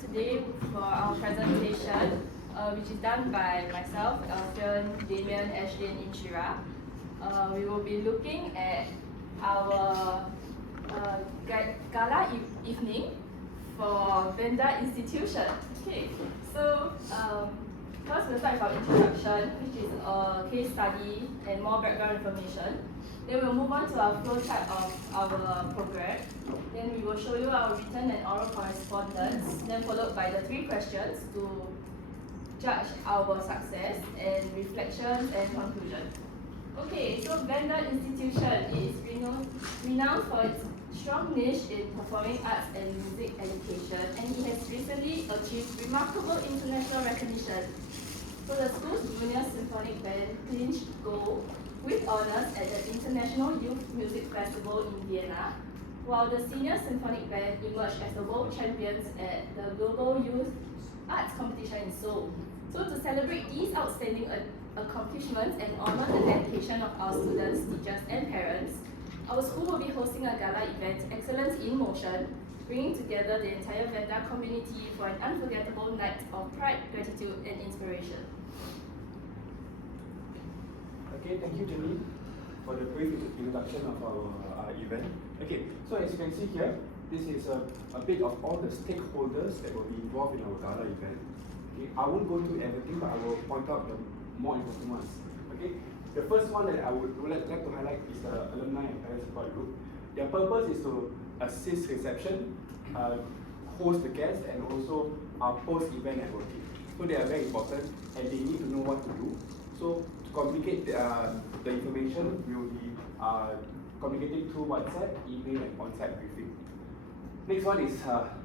today for our presentation, which is done by myself, Elfion, Damien, Ashley, and Inshira. We will be looking at our gala evening for Venda Institution. Okay, so first we'll start with our introduction, which is a case study and more background information. Then we'll move on to our flowchart of our program. Then we will show you our written and oral correspondence, then followed by the 3 questions to judge our success and reflections and conclusion. Okay, so Venda Institution is renowned for its strong niche in performing arts and music education, and it has recently achieved remarkable international recognition. So the school's Junior Symphonic Band clinched gold with honors at the International Youth Music Festival in Vienna, while the Senior Symphonic Band emerged as the world champions at the Global Youth Arts Competition in Seoul. So to celebrate these outstanding accomplishments and honor the dedication of our students, teachers, and parents, our school will be hosting a gala event, Excellence in Motion, bringing together the entire Venda community for an unforgettable night of pride, gratitude, and inspiration. Okay, thank you, Jenny, for the brief introduction of our event. Okay, so as you can see here, this is a bit of all the stakeholders that will be involved in our gala event. Okay, I won't go through everything, but I will point out the more important ones. Okay, the first one that I would like to highlight is the alumni and parent support group. Their purpose is to assist reception, host the guests, and also post-event networking. So they are very important, and they need to know what to do. So to communicate the information, we will be communicating through WhatsApp, email, and on-site briefing. Next one is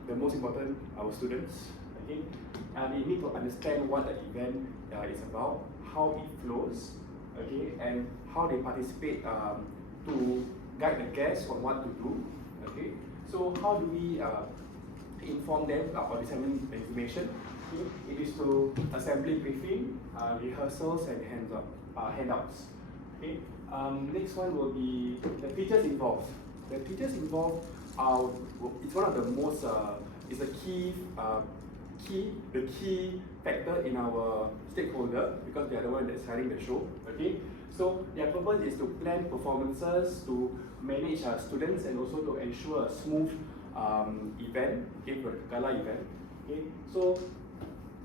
the most important, our students. Okay, they need to understand what the event is about, how it flows, okay, and how they participate to guide the guests on what to do. Okay, so how do we inform them or disseminate the information? Okay, it is through assembly briefing, rehearsals, and handouts. Okay, next one will be the teachers involved. The teachers involved are, it's one of the most, is a key factor in our stakeholder, because they are the one that's running the show. Okay, so their purpose is to plan performances, to manage students, and also to ensure a smooth event, okay, for the gala event. Okay, so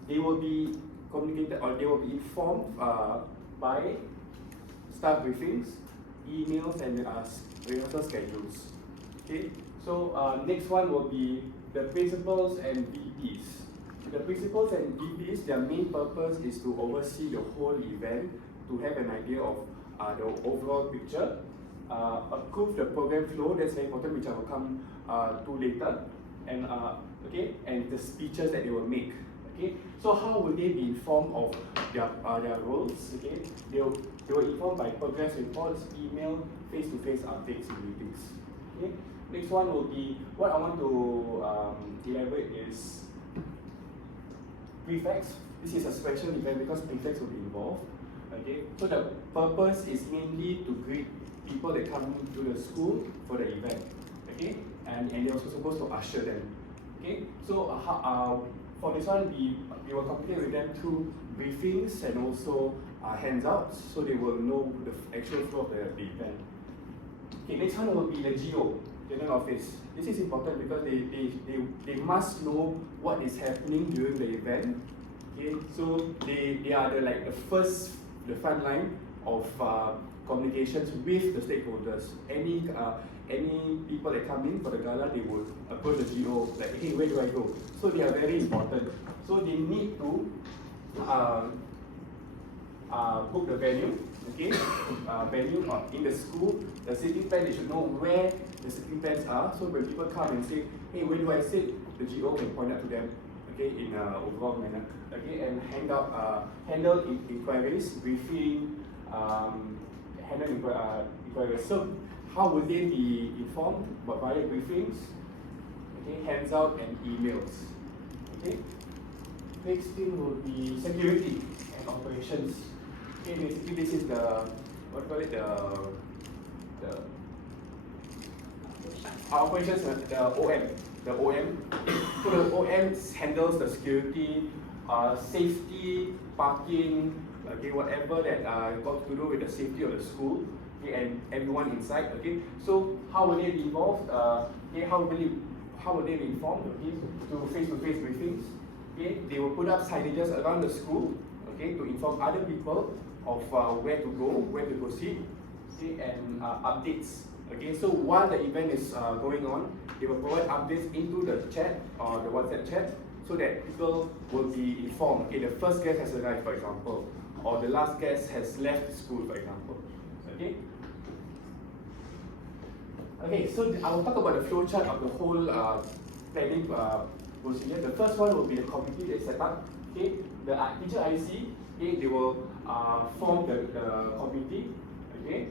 they will be communicated, or they will be informed by staff briefings, emails, and rehearsal schedules. Okay, so next one will be the principals and VPs. The principals and VPs, their main purpose is to oversee the whole event, to have an idea of the overall picture, approve the program flow, that's very important, which I will come to later, and okay, and the speeches that they will make. Okay, so how will they be informed of their roles? Okay, they will inform by progress reports, email, face-to-face updates in meetings. Okay, next one will be, what I want to elaborate is prefects. This is a special event because prefects will be involved. Okay, so the purpose is mainly to greet people that come to the school for the event. Okay, and they're also supposed to usher them. Okay, so for this one, we will communicate with them through briefings and also handouts, so they will know the actual flow of the event. Okay, next one will be the GO, General Office. This is important because they must know what is happening during the event. Okay, so they are the front line of communications with the stakeholders. Any people that come in for the gala, they will approach the GO like, hey, where do I go? So they are very important. So they need to book the venue. Okay, venue in the school, the sitting plan, they should know where the sitting plans are. So when people come and say, hey, where do I sit? The GO can point out to them, okay, in an overall manner. Okay, and handle inquiries, briefing, handle inquiries. So how would they be informed? But via briefings, okay, hands out, and emails. Okay. Next thing will be security and operations. Okay, basically this is the operations, the OM. So the OM handles the security, safety, parking, okay, whatever that got to do with the safety of the school, okay, and everyone inside. Okay, so how will they be involved? Okay, how will they be informed? Okay, to face-to-face briefings. Okay, they will put up signages around the school. Okay, to inform other people of where to go, where to proceed. Okay, and updates. Okay, so while the event is going on, they will provide updates into the chat or the WhatsApp chat so that people will be informed. Okay, the first guest has arrived, for example, or the last guest has left school, for example. Okay. Okay, so I will talk about the flow chart of the whole planning procedure. The first one will be the committee they set up. Okay, the teacher IC. Okay, they will form the committee. Okay.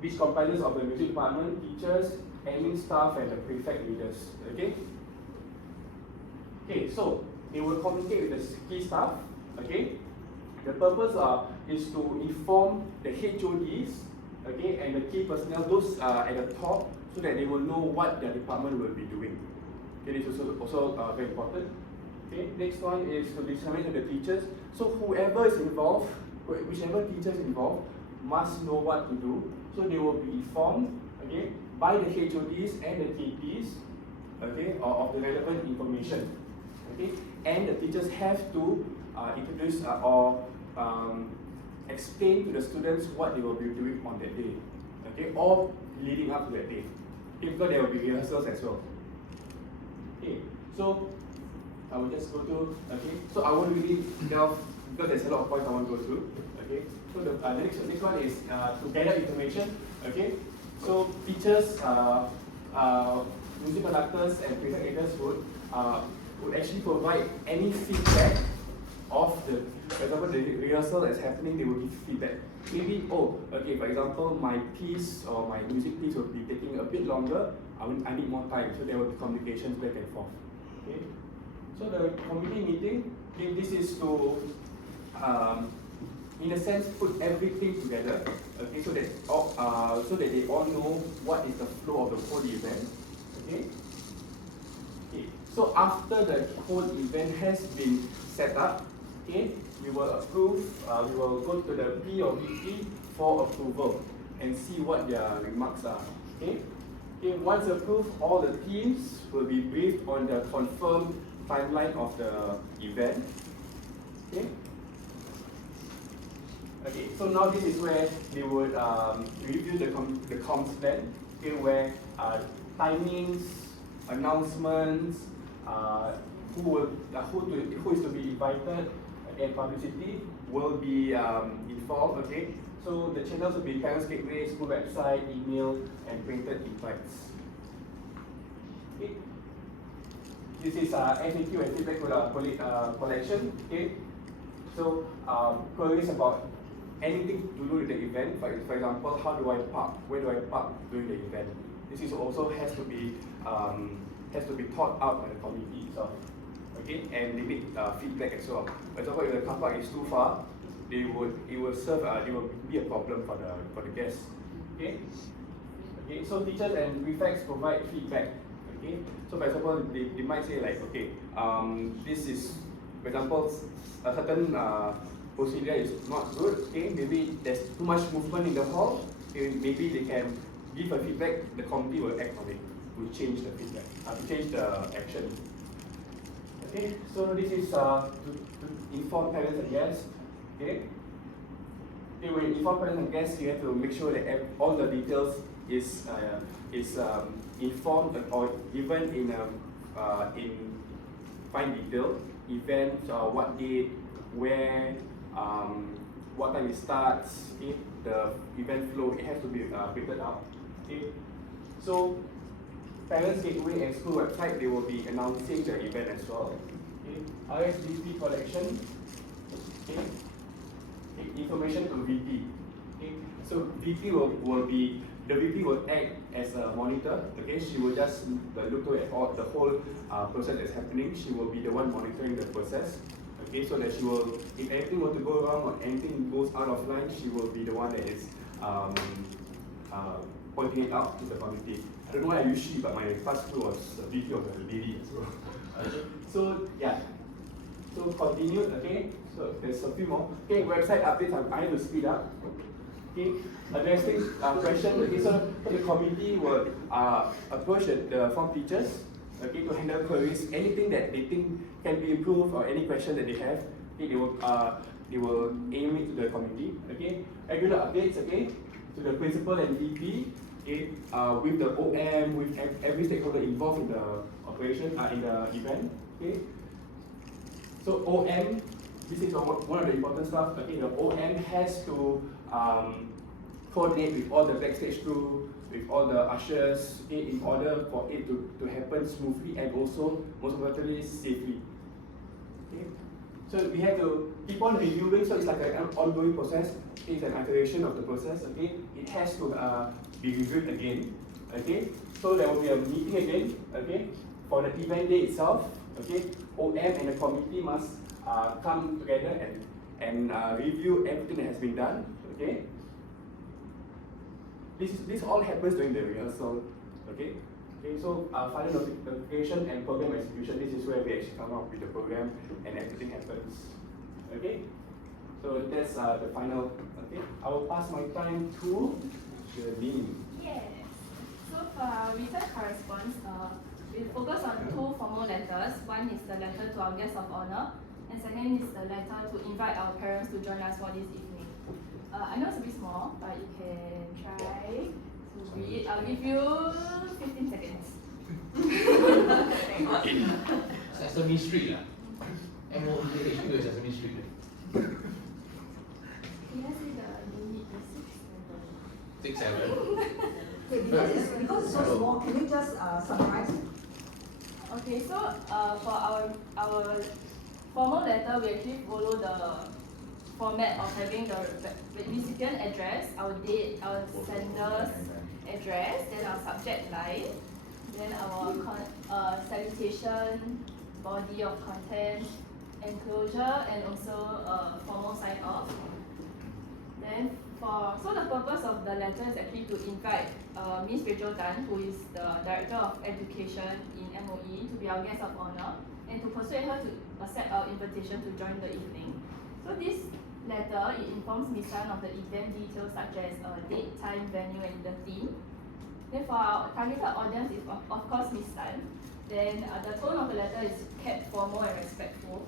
Which comprises of the music department, teachers, admin staff, and the prefect leaders. Okay. Okay, so they will communicate with the key staff. Okay. The purpose is to inform the HODs, okay, and the key personnel, those at the top, so that they will know what their department will be doing. Okay, this is also very important. Okay, next one is to disseminate to the teachers. So whoever is involved, whichever teacher is involved, must know what to do. So they will be informed, okay, by the HODs and the TPs, okay, of the relevant information. Okay, and the teachers have to introduce or explain to the students what they will be doing on that day, okay, or leading up to that day. Okay, because there will be rehearsals as well. Okay, so I will just go to, okay, so I won't really delve because there's a lot of points I want to go through. Okay, so the next one is to gather information. Okay, so teachers, music conductors, and prefect leaders would actually provide any feedback of the, for example, the rehearsal that's happening. They will give feedback. Maybe, oh, okay, for example, my piece or my music piece will be taking a bit longer. I need more time, so there will be communications back and forth. Okay, so the committee meeting, okay, this is to in a sense, put everything together, okay, so that they all know what is the flow of the whole event, okay. Okay. So after the whole event has been set up, okay, we will approve. We will go to the P or VP for approval and see what their remarks are. Okay. Okay. Once approved, all the teams will be briefed on the confirmed timeline of the event. Okay. Okay, so now this is where they would review the comms plan, okay, where timings, announcements, who is to be invited, and publicity will be informed. Okay, so the channels will be parents' gateway, school website, email, and printed invites. Okay. This is FAQ and feedback collection. Okay, so queries about anything to do with the event. For example, how do I park? Where do I park during the event? This is also has to be thought out by the committee itself. Okay, and they need feedback as well. For example, if the car park is too far, it will be a problem for the guests. Okay. Okay. So teachers and prefects provide feedback. Okay. So for example, they might say like, okay, this is, for example, a certain procedure is not good. Okay, maybe there's too much movement in the hall. Okay, maybe they can give a feedback. The committee will act on it to change the feedback, to change the action. Okay, so this is to inform parents and guests. Okay, okay, when you inform parents and guests, you have to make sure that all the details is informed or given in fine detail. Event, what date, where. What time it starts, okay? The event flow, it has to be printed out. Okay? So, parents' gateway and school website, they will be announcing the event as well. Okay? RSVP collection, okay? Okay, information to VP. Okay? So VP the VP will act as a monitor. Okay, she will just look at all the whole process that's happening. She will be the one monitoring the process. Okay, so that she will, if anything were to go wrong or anything goes out of line, she will be the one that is pointing it out to the committee. I don't know why I use she, but my past school was a VP of a lady. So yeah. So continue, okay? So there's a few more. Okay, website updates, I need to speed up. Okay, addressing questions. Okay, so the committee will approach the form teachers, okay, to handle queries, anything that they think can be improved or any question that they have. Okay, they will aim it to the committee. Okay, regular updates. Okay, to the principal and VP. Okay, with the OM, with every stakeholder involved in the operation, in the event. Okay. So OM, this is one of the important stuff. Okay, the OM has to coordinate with all the backstage crew, with all the ushers, okay, in order for it to happen smoothly and also, most importantly, safely. Okay. So we have to keep on reviewing. So it's like an ongoing process. It's an iteration of the process. Okay, it has to be reviewed again. Okay, so there will be a meeting again. Okay, for the event day itself. Okay, OM and the committee must come together and review everything that has been done. Okay, this all happens during the rehearsal. Okay, so final notification and program execution. This is where we actually come up with the program and everything happens. Okay, so that's the final. Okay, I will pass my time to Janine. Yes. So for our written correspondence, we focus on two formal letters. One is the letter to our guest of honor, and second is the letter to invite our parents to join us for this evening. I know it's a bit small, but you can try to read. I'll give you 15 seconds. Sesame Street lah. MOEHQ is Sesame Street. Can I say the unit is 6, 7. Okay, because it's so small, can you just summarize it? Okay, so for our formal letter, we actually follow the format of having the recipient address, our date, our sender's address, then our subject line, then our salutation, body of content, enclosure, and also formal sign off. Then so the purpose of the letter is actually to invite Miss Rachel Tan, who is the Director of Education in MOE, to be our guest of honor, and to persuade her to accept our invitation to join the evening. So this letter, it informs Miss Tan of the event details such as date, time, venue, and the theme. Then for our targeted audience is of course Miss Tan. Then the tone of the letter is kept formal and respectful.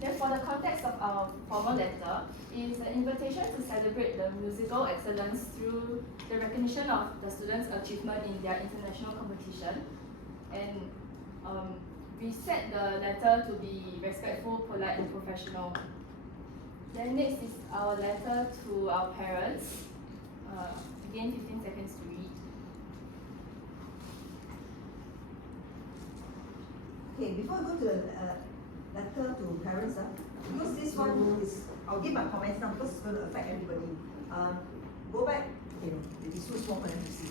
Then for the context of our formal letter, it is an invitation to celebrate the musical excellence through the recognition of the students' achievement in their international competition. And we set the letter to be respectful, polite, and professional. Then next is our letter to our parents. Again, 15 seconds to read. Okay, before I go to the letter to parents, because this one is, I'll give my comments now because it's going to affect everybody. Go back, okay, it's too small for them to see.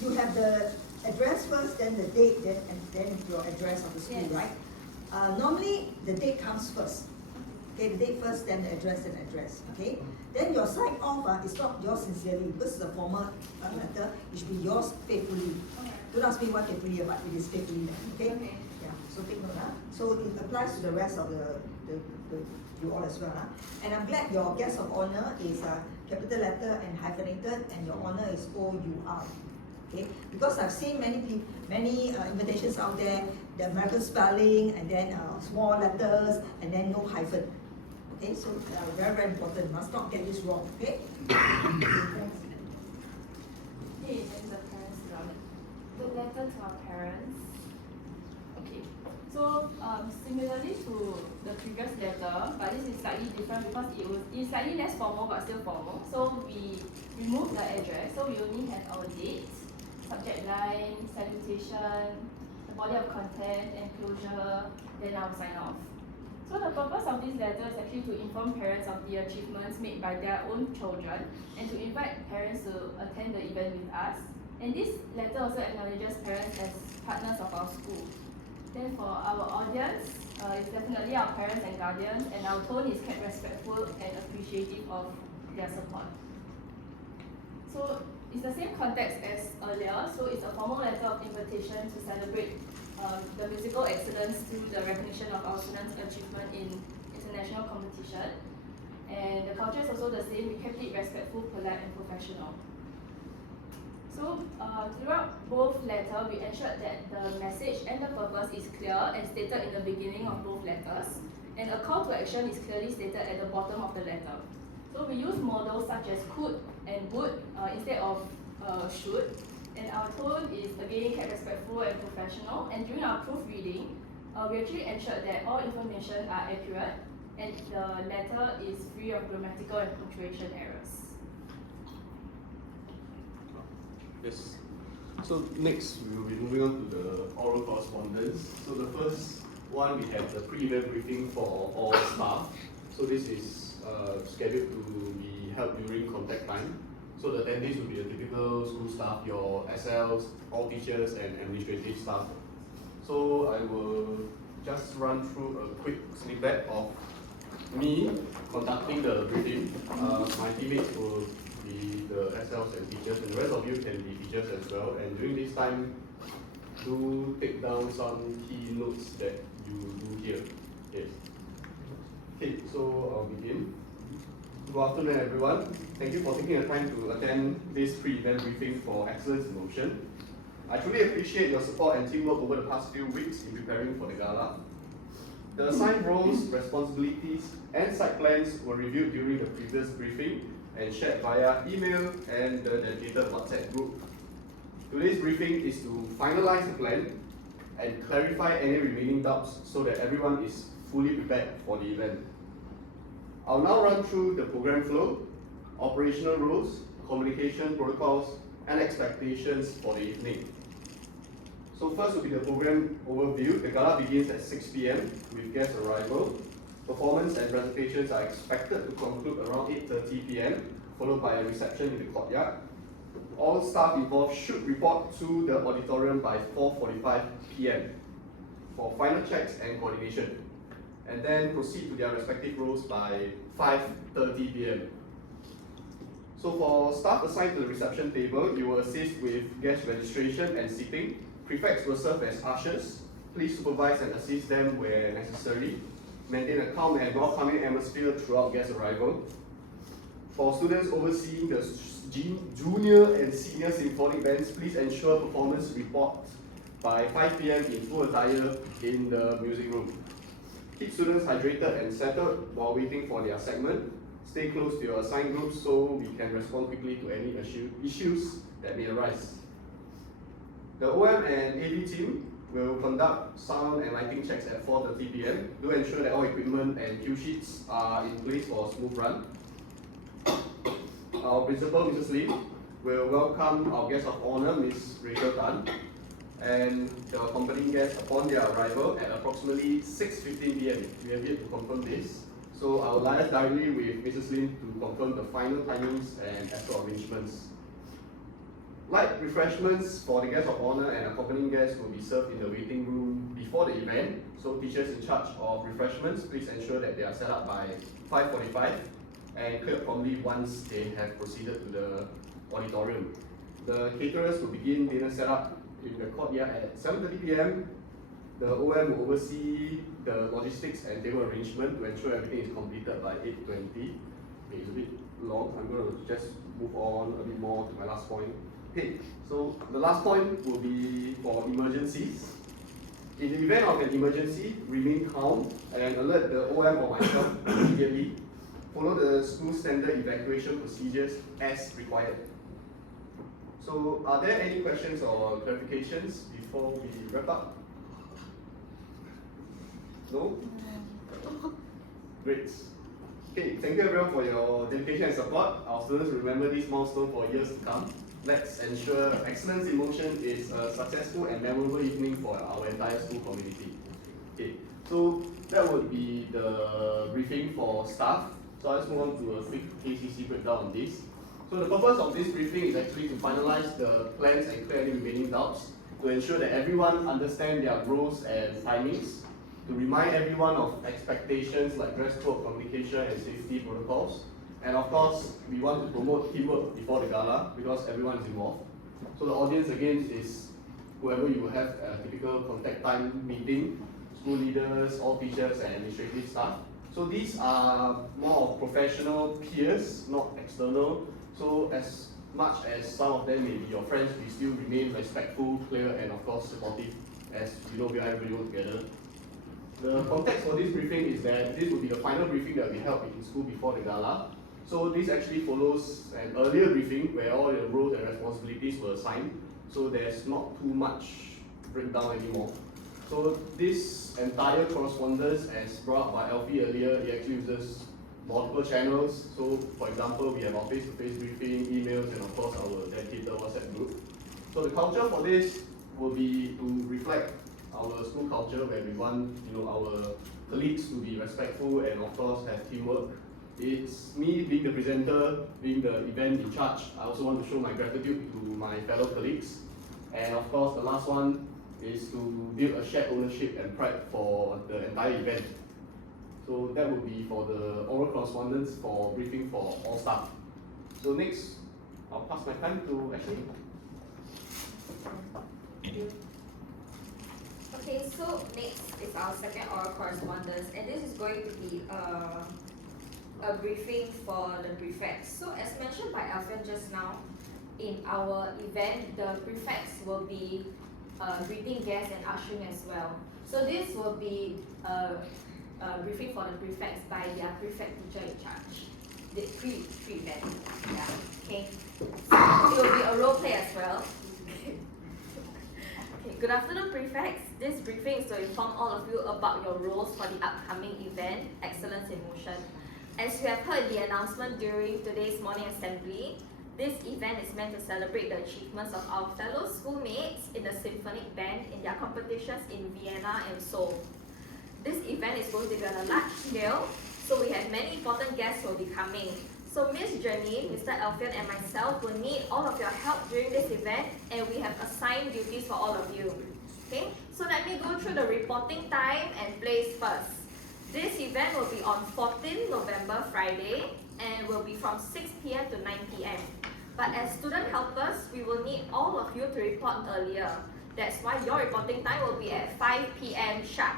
You have the address first, then the date, and then your address of the school, yes. Right? Normally, the date comes first. Okay, the date first, then the address, and address. Okay, then your sign off is not yours sincerely because it's a formal letter. It should be yours faithfully. Okay. Don't ask me what faithfully, but it is faithfully. Okay. Yeah. So take note. So it applies to the rest of you all as well. And I'm glad your guest of honor is capital letter and hyphenated, and your honor is OUR. Okay, because I've seen many invitations out there, the American spelling, and then small letters, and then no hyphen. Okay, so very, very important. Must not get this wrong. Okay. Okay, then the parents letter. The letter to our parents. Okay, so similarly to the previous letter, but this is slightly different because it's slightly less formal but still formal. So we remove the address. So we only have our date, subject line, salutation, the body of content, enclosure, then our sign off. So the purpose of this letter is actually to inform parents of the achievements made by their own children and to invite parents to attend the event with us. And this letter also acknowledges parents as partners of our school. Then for our audience, it's definitely our parents and guardians, and our tone is kept respectful and appreciative of their support. So it's the same context as earlier, so it's a formal letter of invitation to celebrate the musical excellence through the recognition of our students' achievement in international competition. And the culture is also the same, we kept it respectful, polite and professional. So throughout both letters, we ensured that the message and the purpose is clear and stated in the beginning of both letters, and a call to action is clearly stated at the bottom of the letter. So we use models such as could and would instead of should, and our tone is again kept respectful and professional, and during our proofreading, we actually ensured that all information are accurate and the letter is free of grammatical and punctuation errors. Yes. So next we will be moving on to the oral correspondence. So the first one, we have the pre-event briefing for all staff. So this is scheduled to be held during contact time. So the attendees will be the typical school staff, your SLs, all teachers and administrative staff. So I will just run through a quick snippet of me conducting the briefing. My teammates will be the SLs and teachers, and the rest of you can be teachers as well. And during this time, do take down some key notes that you do here. Yes. Okay, so I'll begin. Good afternoon, everyone. Thank you for taking the time to attend this pre-event briefing for Excellence in Motion. I truly appreciate your support and teamwork over the past few weeks in preparing for the gala. The assigned roles, responsibilities, and site plans were reviewed during the previous briefing and shared via email and the dedicated WhatsApp group. Today's briefing is to finalize the plan and clarify any remaining doubts so that everyone is fully prepared for the event. I'll now run through the program flow, operational rules, communication protocols, and expectations for the evening. So first will be the program overview. The gala begins at 6 p.m. with guest arrival. Performance and presentations are expected to conclude around 8:30 p.m., followed by a reception in the courtyard. All staff involved should report to the auditorium by 4:45 p.m. for final checks and coordination, and then proceed to their respective roles by 5:30 p.m. So for staff assigned to the reception table, you will assist with guest registration and seating. Prefects will serve as ushers. Please supervise and assist them where necessary. Maintain a calm and welcoming atmosphere throughout guest arrival. For students overseeing the junior and senior symphonic bands, please ensure performance report by 5 p.m. in full attire in the music room. Keep students hydrated and settled while waiting for their segment. Stay close to your assigned groups so we can respond quickly to any issues that may arise. The OM and AV team will conduct sound and lighting checks at 4:30 p.m. Do ensure that all equipment and cue sheets are in place for a smooth run. Our principal, Mrs. Lim, will welcome our guest of honor, Ms. Rachel Tan, and the accompanying guests upon their arrival at approximately 6:15 p.m. We have yet to confirm this, so I will liaise directly with Mrs. Lim to confirm the final timings and escort arrangements. Light refreshments for the guests of honor and accompanying guests will be served in the waiting room before the event. So teachers in charge of refreshments, please ensure that they are set up by 5:45 and cleared promptly once they have proceeded to the auditorium. The caterers will begin dinner setup in the courtyard at 7:30 p.m. The OM will oversee the logistics and table arrangement to ensure everything is completed by 8:20. Okay, it's a bit long, I'm going to just move on a bit more to my last point. Okay, so the last point will be for emergencies. In the event of an emergency, remain calm and alert the OM or myself immediately. Follow the school standard evacuation procedures as required. So, are there any questions or clarifications before we wrap up? No? Great. Okay, thank you everyone for your dedication and support. Our students will remember this milestone for years to come. Let's ensure Excellence in Motion is a successful and memorable evening for our entire school community. Okay, so that would be the briefing for staff. So let's move on to a quick KCC breakdown on this. So the purpose of this briefing is actually to finalize the plans and clear any remaining doubts, to ensure that everyone understands their roles and timings, to remind everyone of expectations like dress code, communication and safety protocols, And of course, we want to promote teamwork before the gala because everyone is involved. So the audience again is whoever you have a typical contact time meeting, school leaders, all teachers and administrative staff. So these are more of professional peers, not external. So as much as some of them may be your friends, we still remain respectful, clear, and of course supportive, as you know we are everybody work together. The context for this briefing is that this will be the final briefing that we held in school before the gala. So this actually follows an earlier briefing where all the roles and responsibilities were assigned. So there's not too much breakdown anymore. So this entire correspondence, as brought up by Alfie earlier, it actually uses multiple channels. So for example, we have our face-to-face briefing, emails, and of course our dedicated WhatsApp group. So the culture for this will be to reflect our school culture where we want our colleagues to be respectful and of course have teamwork. It's me being the presenter, being the event in charge. I also want to show my gratitude to my fellow colleagues. And of course the last one is to build a shared ownership and pride for the entire event. So that would be for the oral correspondence for briefing for all staff. So next, I'll pass my time to Ashley. Okay, so next is our second oral correspondence, and this is going to be a briefing for the prefects. So as mentioned by Alfred just now, in our event, the prefects will be greeting guests and ushering as well. So this will be a briefing for the prefects by their prefect teacher in charge. The pre-event. Yeah. Okay. So it will be a role play as well. Okay. Good afternoon, prefects. This briefing is to inform all of you about your roles for the upcoming event, Excellence in Motion. As you have heard the announcement during today's morning assembly, this event is meant to celebrate the achievements of our fellow schoolmates in the symphonic band in their competitions in Vienna and Seoul. This event is going to be on a large scale, so we have many important guests who will be coming. So Ms. Janine, Mr. Alfian and myself will need all of your help during this event, and we have assigned duties for all of you. Okay, so let me go through the reporting time and place first. This event will be on 14 November, Friday, and will be from 6 p.m. to 9 p.m. But as student helpers, we will need all of you to report earlier. That's why your reporting time will be at 5 p.m. sharp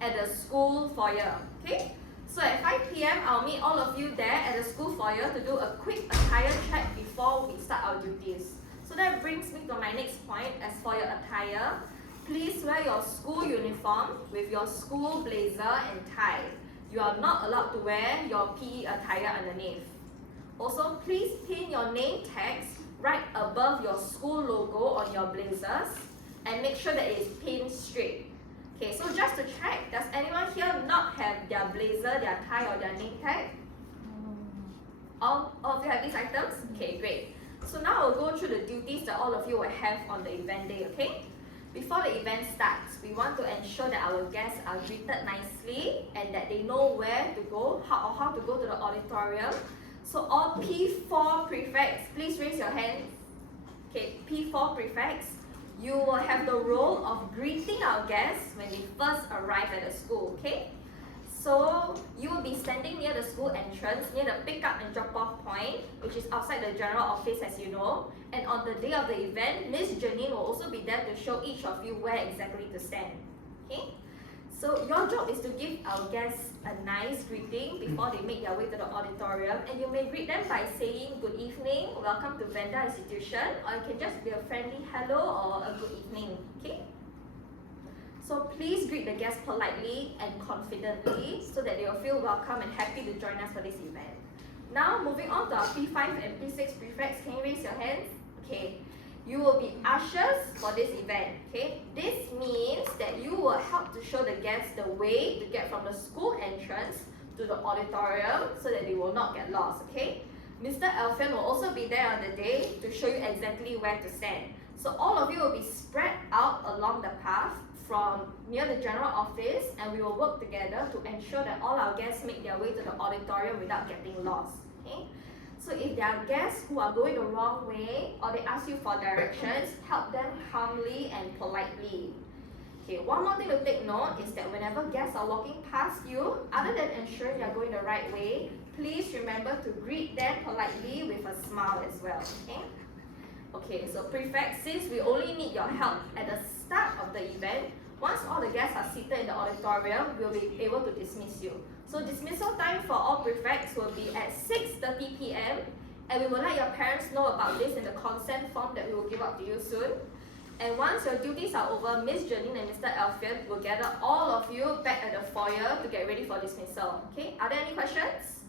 at the school foyer. Okay? So at 5 p.m., I'll meet all of you there at the school foyer to do a quick attire check before we start our duties. So that brings me to my next point. As for your attire, please wear your school uniform with your school blazer and tie. You are not allowed to wear your PE attire underneath. Also, please pin your name tags right above your school logo on your blazers and make sure that it is pinned straight. Okay, so just to check, does anyone here not have their blazer, their tie or their name tag? All of you have these items? Okay, great. So now I'll go through the duties that all of you will have on the event day, okay? Before the event starts, we want to ensure that our guests are greeted nicely and that they know where to go, how to go to the auditorium. So all P4 prefects, please raise your hands. Okay, P4 prefects, you will have the role of greeting our guests when they first arrive at the school, okay? So you will be standing near the school entrance, near the pick up and drop off point, which is outside the general office as you know. And on the day of the event, Miss Janine will also be there to show each of you where exactly to stand, okay? So your job is to give our guests a nice greeting before they make their way to the auditorium, and you may greet them by saying good evening, welcome to Vanda Institution, or it can just be a friendly hello or a good evening, okay? So please greet the guests politely and confidently so that they will feel welcome and happy to join us for this event. Now moving on to our P5 and P6 prefects, can you raise your hands? Okay. You will be ushers for this event, okay? This means that you will help to show the guests the way to get from the school entrance to the auditorium so that they will not get lost, okay? Mr. Alfian will also be there on the day to show you exactly where to stand. So all of you will be spread out along the path from near the general office, and we will work together to ensure that all our guests make their way to the auditorium without getting lost, okay? So if there are guests who are going the wrong way or they ask you for directions, help them calmly and politely. Okay, one more thing to take note is that whenever guests are walking past you, other than ensuring they are going the right way, please remember to greet them politely with a smile as well, okay? Okay, so prefects, since we only need your help at the start of the event, once all the guests are seated in the auditorium, we'll be able to dismiss you. So dismissal time for all prefects will be at 6:30 p.m. and we will let your parents know about this in the consent form that we will give out to you soon. And once your duties are over, Miss Janine and Mr. Alfian will gather all of you back at the foyer to get ready for dismissal. Okay, are there any questions?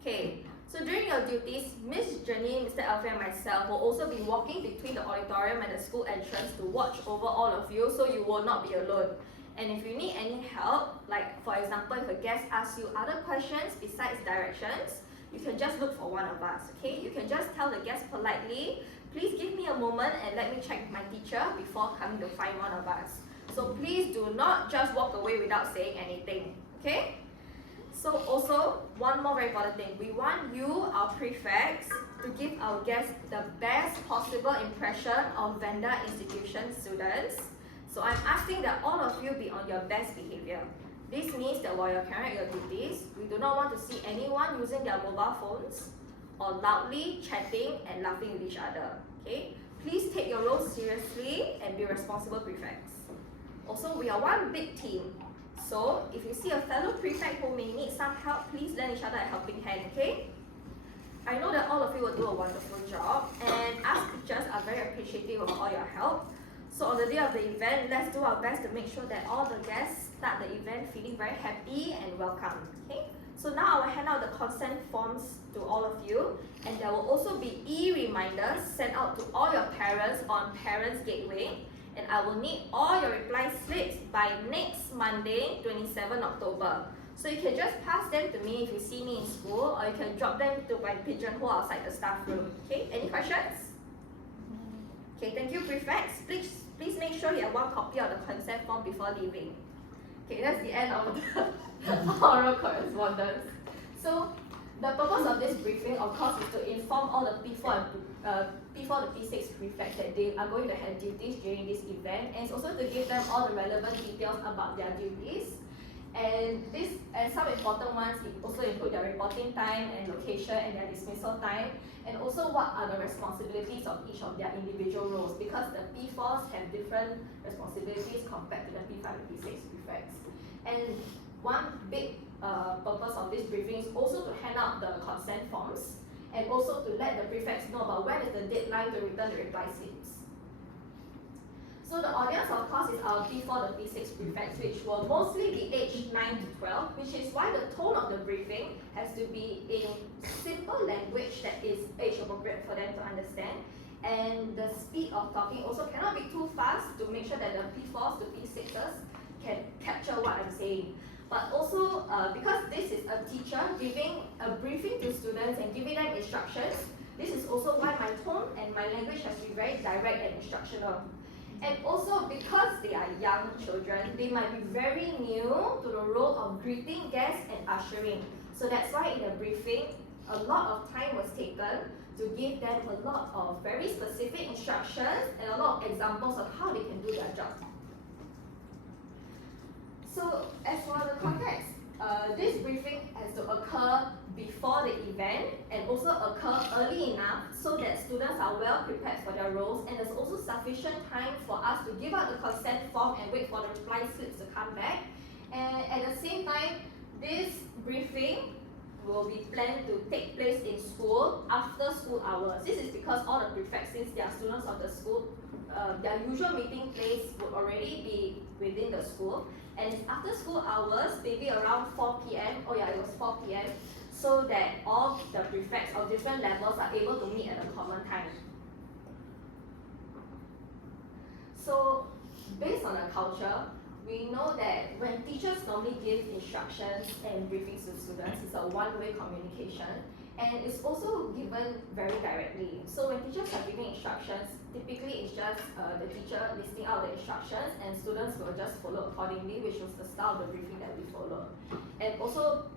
Okay, so during your duties, Miss Janine, Mr. Alfian and myself will also be walking between the auditorium and the school entrance to watch over all of you, so you will not be alone. And if you need any help, like for example, if a guest asks you other questions besides directions, you can just look for one of us, okay? You can just tell the guest politely, please give me a moment and let me check with my teacher before coming to find one of us. So please do not just walk away without saying anything, okay? So also, one more very important thing. We want you, our prefects, to give our guests the best possible impression of Vanda Institution students. So I'm asking that all of you be on your best behavior. This means that while you're carrying out your duties, we do not want to see anyone using their mobile phones or loudly chatting and laughing with each other, okay? Please take your role seriously and be responsible prefects. Also, we are one big team. So, if you see a fellow prefect who may need some help, please lend each other a helping hand, okay? I know that all of you will do a wonderful job, and us teachers are very appreciative of all your help. So on the day of the event, let's do our best to make sure that all the guests start the event feeling very happy and welcome, okay? So now I will hand out the consent forms to all of you, and there will also be e-reminders sent out to all your parents on Parents Gateway, and I will need all your reply slips by next Monday, 27 October. So you can just pass them to me if you see me in school, or you can drop them to my pigeonhole outside the staff room. Okay, any questions? Okay, thank you prefects. Please make sure you have one copy of the consent form before leaving. Okay, that's the end of the oral correspondence. So the purpose of this briefing, of course, is to inform all the P4 and P4 to P6 prefects that they are going to have duties during this event, and it's also to give them all the relevant details about their duties. And some important ones also include their reporting time and location and their dismissal time, and also what are the responsibilities of each of their individual roles, because the P4s have different responsibilities compared to the P5 and P6 prefects. And one big purpose of this briefing is also to hand out the consent forms and also to let the prefects know about when is the deadline to return the reply slips. So the audience, of course, is our P4 to P6 prefects, which will mostly be aged 9 to 12, which is why the tone of the briefing has to be in simple language that is age appropriate for them to understand. And the speed of talking also cannot be too fast to make sure that the P4s to P6s can capture what I'm saying. But also, because this is a teacher giving a briefing to students and giving them instructions, this is also why my tone and my language has to be very direct and instructional. And also, because they are young children, they might be very new to the role of greeting guests and ushering. So that's why in the briefing, a lot of time was taken to give them a lot of very specific instructions and a lot of examples of how they can do their job. So as for the context, this briefing has to occur before the event and also occur early enough so that students are well prepared for their roles, and there's also sufficient time for us to give out the consent form and wait for the reply slips to come back. And at the same time, this briefing will be planned to take place in school after school hours. This is because all the prefects, since they are students of the school, their usual meeting place would already be within the school, and it's after school hours, maybe around 4 p.m. Oh yeah, it was 4 p.m. so that all the prefects of different levels are able to meet at a common time. So based on the culture, we know that when teachers normally give instructions and briefings to students, it's a one-way communication, and it's also given very directly. So when teachers are giving instructions, typically it's just the teacher listing out the instructions and students will just follow accordingly, which was the style of the briefing that we followed. And also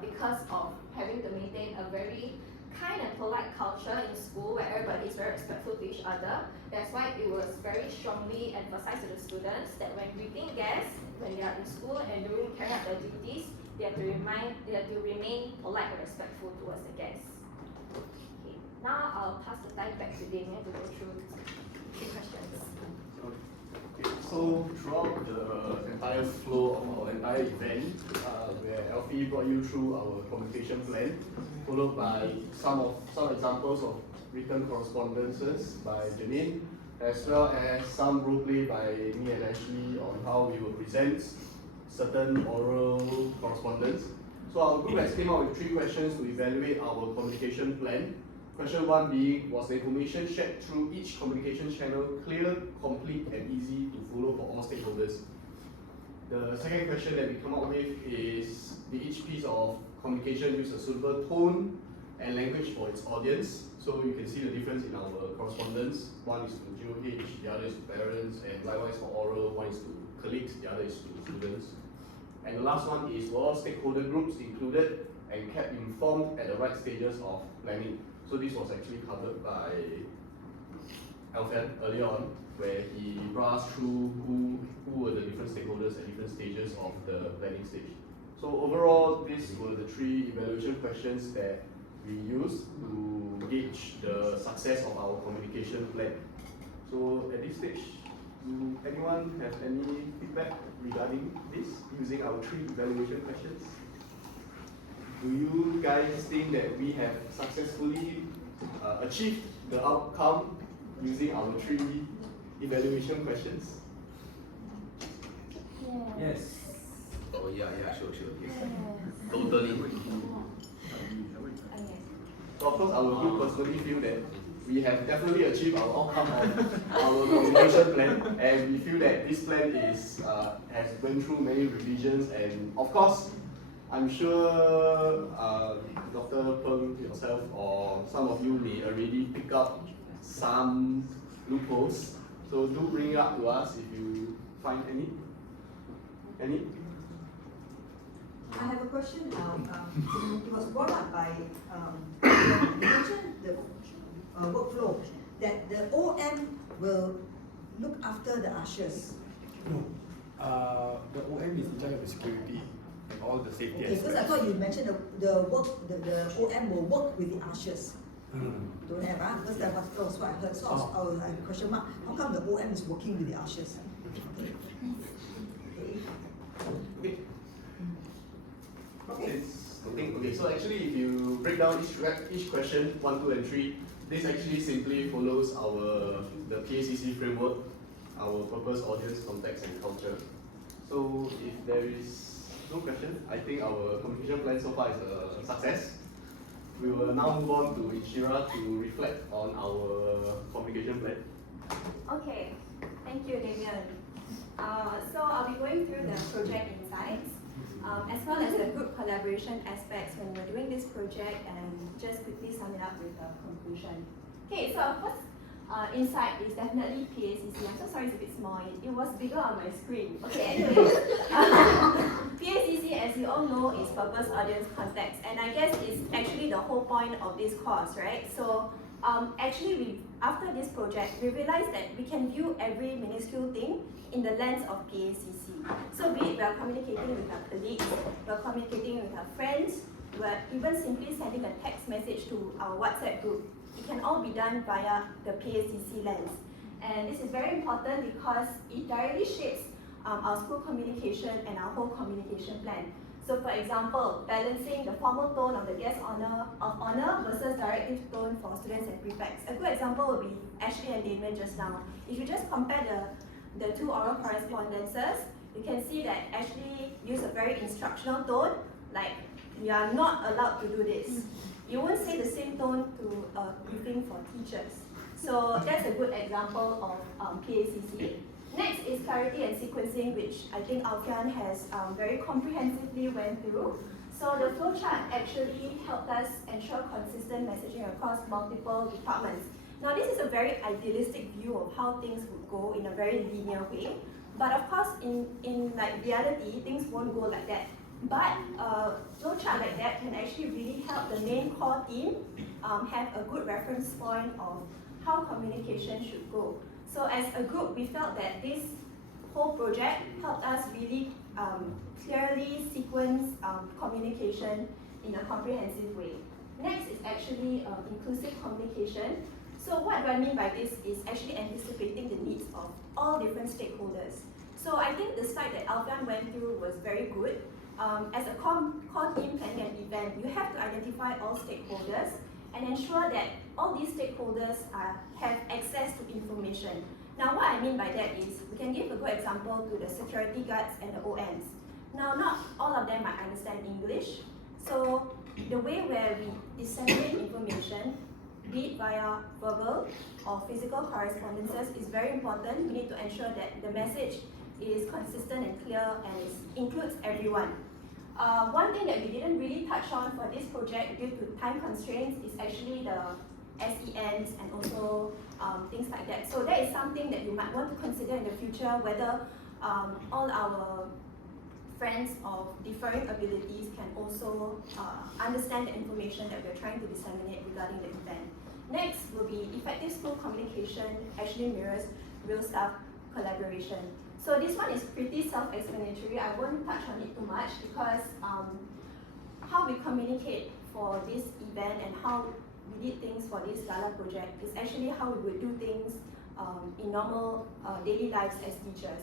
because of having to maintain a very kind and polite culture in school where everybody is very respectful to each other. That's why it was very strongly emphasized to the students that when greeting guests, when they are in school and carrying out their duties, they have to remain polite and respectful towards the guests. Okay, now I'll pass the time back to Damien to go through 3 questions. Okay, so throughout the entire flow of our entire event, where Alfie brought you through our communication plan, followed by some examples of written correspondences by Janine, as well as some roleplay by me and Ashley on how we will present certain oral correspondence. So our group has came up with 3 questions to evaluate our communication plan. Question 1 being, was the information shared through each communication channel clear, complete, and easy to follow for all stakeholders? The second question that we come up with is, did each piece of communication use a suitable tone and language for its audience? So you can see the difference in our correspondence. One is to GOH, the other is to parents, and likewise for oral, one is to colleagues, the other is to students. And the last one is, were all stakeholder groups included and kept informed at the right stages of planning? So this was actually covered by Alfian earlier on, where he brought us through who were the different stakeholders at different stages of the planning stage. So overall, these were the 3 evaluation questions that we used to gauge the success of our communication plan. So at this stage, do anyone have any feedback regarding this, using our 3 evaluation questions? Do you guys think that we have successfully achieved the outcome using our 3 evaluation questions? Yes. Oh yeah, sure, yes. Totally. So of course, our group personally feel that we have definitely achieved our outcome of our communication plan, and we feel that this plan is has went through many revisions, and of course, I'm sure Dr. Peng yourself or some of you may already pick up some loopholes. So do bring it up to us if you find any. Any? I have a question now. It was brought up by, you mentioned the workflow, that the OM will look after the ushers. No. The OM is in charge of the security and all the safety Okay, because I aspects. thought you mentioned the OM will work with the ushers. Don't have, because that was what I heard. So I was like, question mark, how come the OM is working with the ushers? Okay. Okay, so actually if you break down each question, 1, 2, and 3, this actually simply follows the PACC framework, our purpose, audience, context, and culture. So if there is no question, I think our communication plan so far is a success. We will now move on to Inshira to reflect on our communication plan. Okay, thank you, Damien. So I'll be going through the project insights, as well as the group collaboration aspects when we're doing this project, and just quickly sum it up with a conclusion. Okay, so our first insight is definitely PACC. I'm so sorry it's a bit small. It was bigger on my screen. Okay, anyways, PACC, as you all know, is purpose, audience, context, and I guess it's actually the whole point of this course, right? So actually, after this project, we realized that we can view every minuscule thing in the lens of PACC. So be it we are communicating with our colleagues, we're communicating with our friends, we're even simply sending a text message to our WhatsApp group. It can all be done via the PACC lens. And this is very important because it directly shapes our school communication and our whole communication plan. So for example, balancing the formal tone of the guest of honor versus directive tone for students and prefects. A good example would be Ashley and Damien just now. If you just compare the 2 oral correspondences, you can see that Ashley used a very instructional tone, like, you are not allowed to do this. You won't say the same tone to a briefing for teachers. So that's a good example of PACC. Next is clarity and sequencing, which I think Alfian has very comprehensively went through. So the flowchart actually helped us ensure consistent messaging across multiple departments. Now this is a very idealistic view of how things would go in a very linear way. But of course, in like reality, things won't go like that. But flowchart like that can actually really help the main core team have a good reference point of how communication should go. So as a group, we felt that this whole project helped us really clearly sequence communication in a comprehensive way. Next is actually inclusive communication. So what do I mean by this is actually anticipating the needs of all different stakeholders. So I think the slide that Alfian went through was very good. As a core team planning an event, you have to identify all stakeholders and ensure that all these stakeholders have access to information. Now what I mean by that is, we can give a good example to the security guards and the OMs. Now not all of them might understand English, so the way where we disseminate information, be it via verbal or physical correspondences, is very important. We need to ensure that the message is consistent and clear and includes everyone. One thing that we didn't really touch on for this project due to time constraints is actually the SENs and also things like that. So that is something that you might want to consider in the future, whether all our friends of differing abilities can also understand the information that we're trying to disseminate regarding the event. Next will be effective school communication actually mirrors real staff collaboration. So this one is pretty self-explanatory. I won't touch on it too much because how we communicate for this event and how we did things for this Gala project is actually how we would do things in normal daily lives as teachers.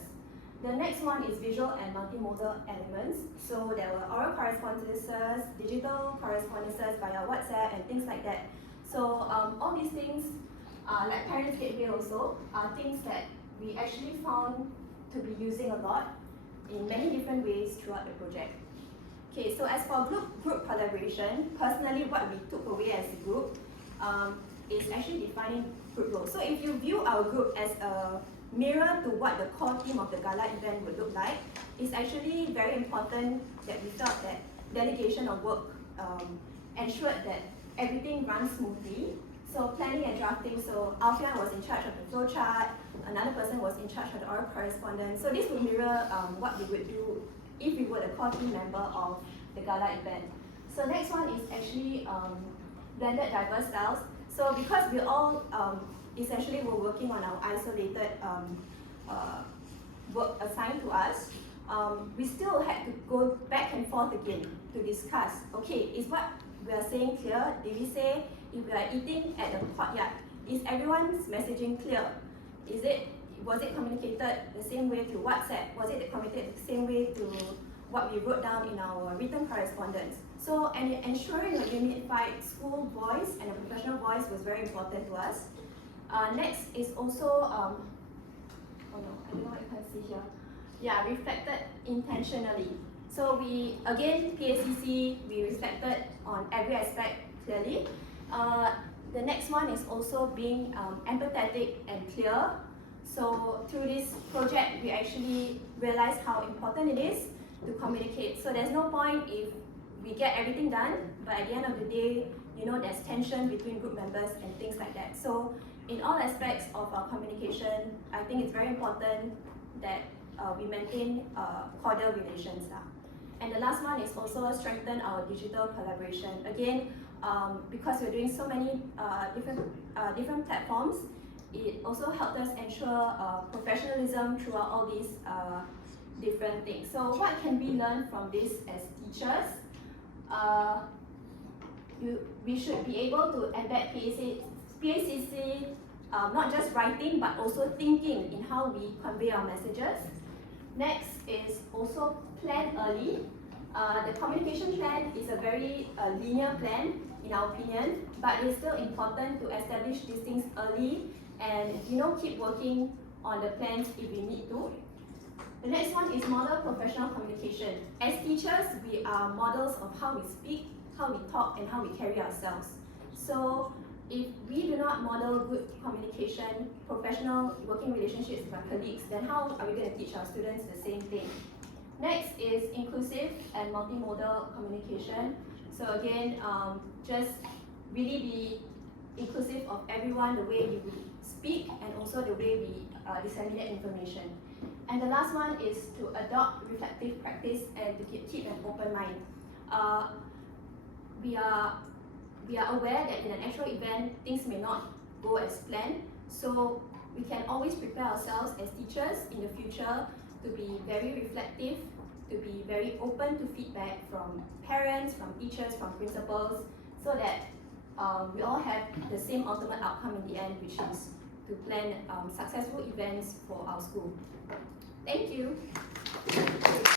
The next one is visual and multimodal elements. So there were oral correspondences, digital correspondences via WhatsApp and things like that. So all these things, like Parents Gateway also, are things that we actually found to be using a lot in many different ways throughout the project. Okay, so as for group collaboration, personally what we took away as a group is actually defining group roles. So if you view our group as a mirror to what the core theme of the Gala event would look like, it's actually very important that we felt that delegation of work ensured that everything runs smoothly. So planning and drafting, so Alfian was in charge of the flowchart, another person was in charge of the oral correspondence. So this would mirror what we would do if we were the core team member of the Gala event. So next one is actually blended diverse styles. So because we all essentially were working on our isolated work assigned to us, we still had to go back and forth again to discuss, okay, is what we are saying clear? Did we say if we are eating at the courtyard, is everyone's messaging clear? Was it communicated the same way through WhatsApp? Was it communicated the same way to what we wrote down in our written correspondence? So ensuring a unified school voice and a professional voice was very important to us. Next is also, oh no, I don't know what you can see here. Yeah, reflected intentionally. So we, again, PACC, we reflected on every aspect clearly. The next one is also being empathetic and clear. So through this project, we actually realized how important it is to communicate. So there's no point if we get everything done, but at the end of the day, you know, there's tension between group members and things like that. So in all aspects of our communication, I think it's very important that we maintain cordial relations. And the last one is also strengthen our digital collaboration. Again, because we're doing so many different platforms, it also helped us ensure professionalism throughout all these different things. So what can we learn from this as teachers? We should be able to embed PACC, not just writing, but also thinking in how we convey our messages. Next is also plan early. The communication plan is a very linear plan, in our opinion, but it's still important to establish these things early and, you know, keep working on the plans if we need to. The next one is model professional communication. As teachers, we are models of how we speak, how we talk, and how we carry ourselves. So if we do not model good communication, professional working relationships with our colleagues, then how are we going to teach our students the same thing? Next is inclusive and multimodal communication. So again, just really be inclusive of everyone, the way you speak and also the way we disseminate information. And And the last one is to adopt reflective practice and to keep an open mind. We are aware that in an actual event, things may not go as planned, so we can always prepare ourselves as teachers in the future to be very reflective, to be very open to feedback from parents, from teachers, from principals, so that we all have the same ultimate outcome in the end, which is to plan successful events for our school. Thank you.